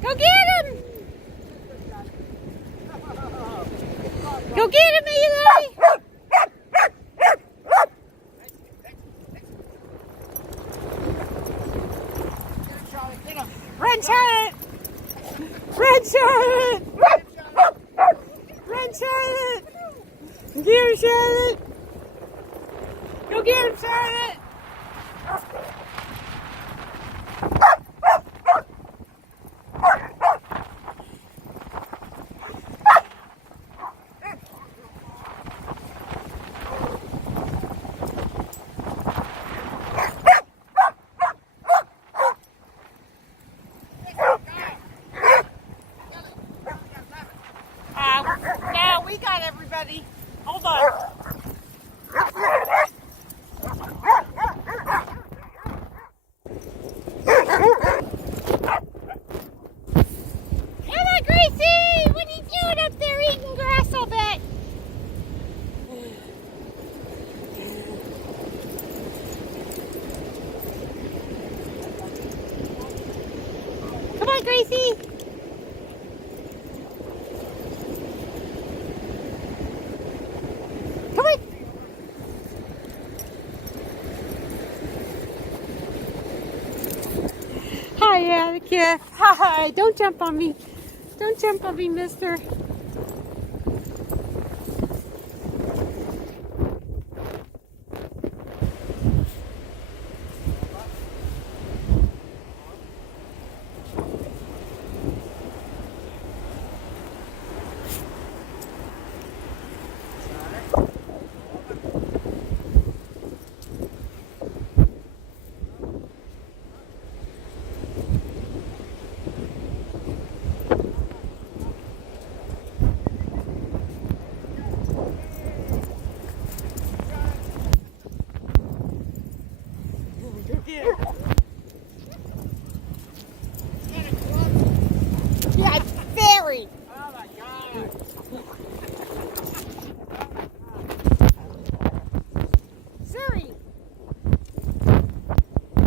Go get him! Go get him, Eli! Run, Charlotte! Run, Charlotte! Run, Charlotte! Get him, Charlotte! Go get him, Charlotte! Now we got everybody. Hold on. Come on, Gracie! What are you doing up there eating grass all day? Come on, Gracie! Come on! Hi, Attica. Hi, don't jump on me. Don't jump on me, mister. Yeah, very. Oh my God.